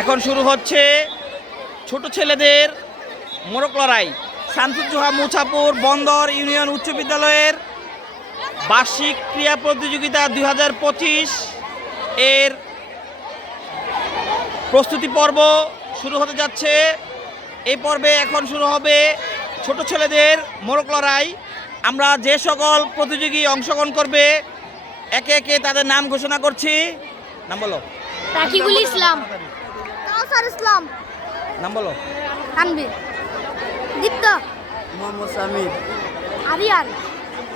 এখন শুরু হচ্ছে ছোট ছেলেদের মোরক লড়াই। শামসুজ্জোহা মুছাপুর বন্দর ইউনিয়ন উচ্চ বিদ্যালয়ের বার্ষিক ক্রীড়া প্রতিযোগিতা দু হাজার পঁচিশ এর প্রস্তুতি পর্ব শুরু হতে যাচ্ছে। এই পর্বে এখন শুরু হবে ছোট ছেলেদের মোরক লড়াই। আমরা যে সকল প্রতিযোগী অংশগ্রহণ করবে, একে একে তাদের নাম ঘোষণা করছি। নাম বলো। রাকিবুল ইসলাম। কাউসার ইসলাম। নাম বলো। তানবীর দীপ্ত। মোহাম্মদ সামির। আরিয়ান।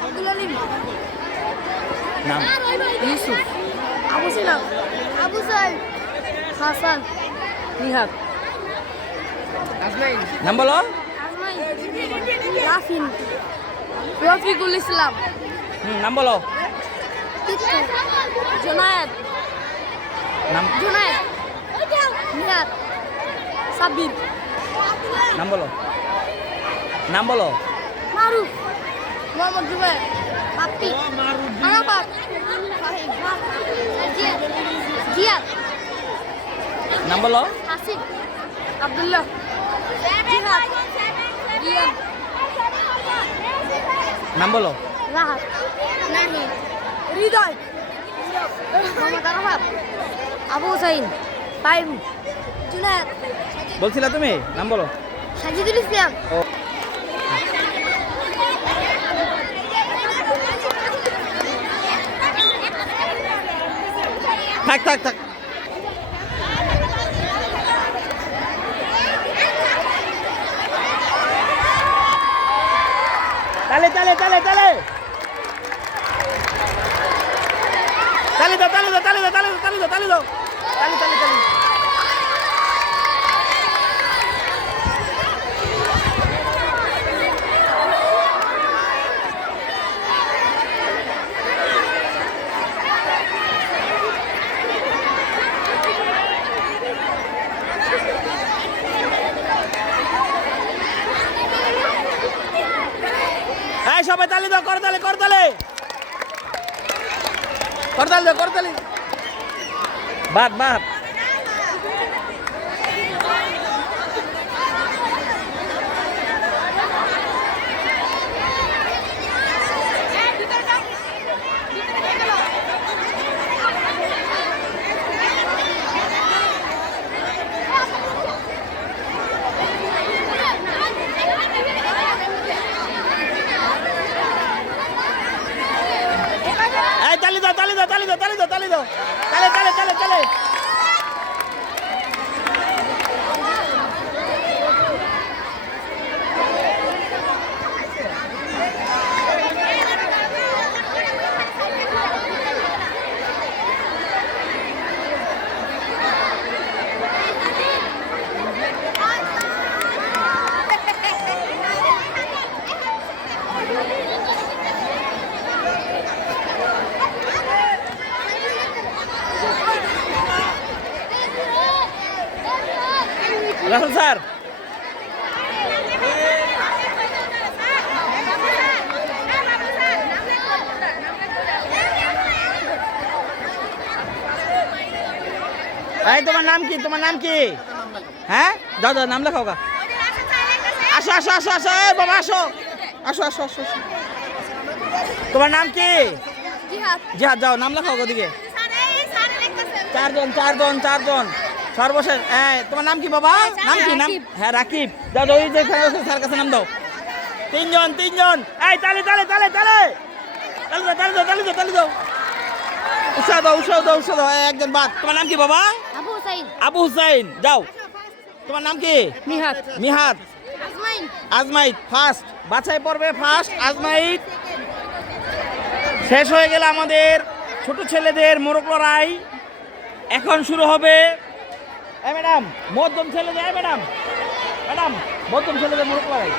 আব্দুল আলিম নাম। ইউসুফ। আবু সিলাম আবু সাইদ হাসান। নিহাত নাম বলো। রাফিন। রফিকুল ইসলাম। হুম, নাম বলো। জোনায়েদ। নাম। জোনায়েদ। নিহাত সাব্বির। নাম বলো। নাম বলো। মারুফ। মোহাম্মদ জুবাইর বাপ্পি। আরাফাত। জিয়াদ নাম বলো। হাসিব আব্দুল্লাহ। জিহাদ। রিয়ান। নাম বলো। রাহাত। নাহি হৃদয়। মোহাম্মদ আরাফাত। আবু হুসাইন। তাইম। বলছিলা তুমি? নাম বলো। সাজিদুল ইসলাম। থাক থাক থাক। তালে তালে তালে তালে। তালে দাও তালে দাও তালে দাও তালে দাও তালে দাও সবাই তালি দাও করতালে করতালে করতালি দাও করতালি বাদ বাদ। এই তালি দাও তালি দাও তালি দাও তালি দাও তালি দাও তালে রাহুল স্যার এই তোমার নাম কি তোমার নাম কি হ্যাঁ যাও যাও নাম লেখাও গা আসো আসো আসো আসো এই বাবা আসো আসো আসো আসো আসো। তোমার নাম কি জিহাদ জিহাদ যাও নাম লেখাও গা ওদিকে চারজন চারজন চারজন সর্বশেষ হ্যাঁ তোমার নাম কি বাবা? নাম কি? নাম হ্যাঁ রাকিব। যাও এই যে স্যার কাছে নাম দাও। তিনজন তিনজন। এই তালে তালে তালে তালে। তালে দাও তালে দাও তালে দাও তালে দাও। উৎসাহ দাও উৎসাহ দাও উৎসাহ দাও। একজন বাদ। তোমার নাম কি বাবা? আবু হুসাইন। আবু হুসাইন যাও। তোমার নাম কি? মিহাদ আজমাইন। আজমাইত ফার্স্ট। বাছাই পর্বে ফার্স্ট আজমাইত। শেষ হয়ে গেল আমাদের ছোট ছেলেদের মোরগ লড়াই। এখন শুরু হবে ম্যাডাম মধ্যম ছেলেদের এ ম্যাডাম। ম্যাডাম মধ্যম ছেলেদের মোরগ লড়াই।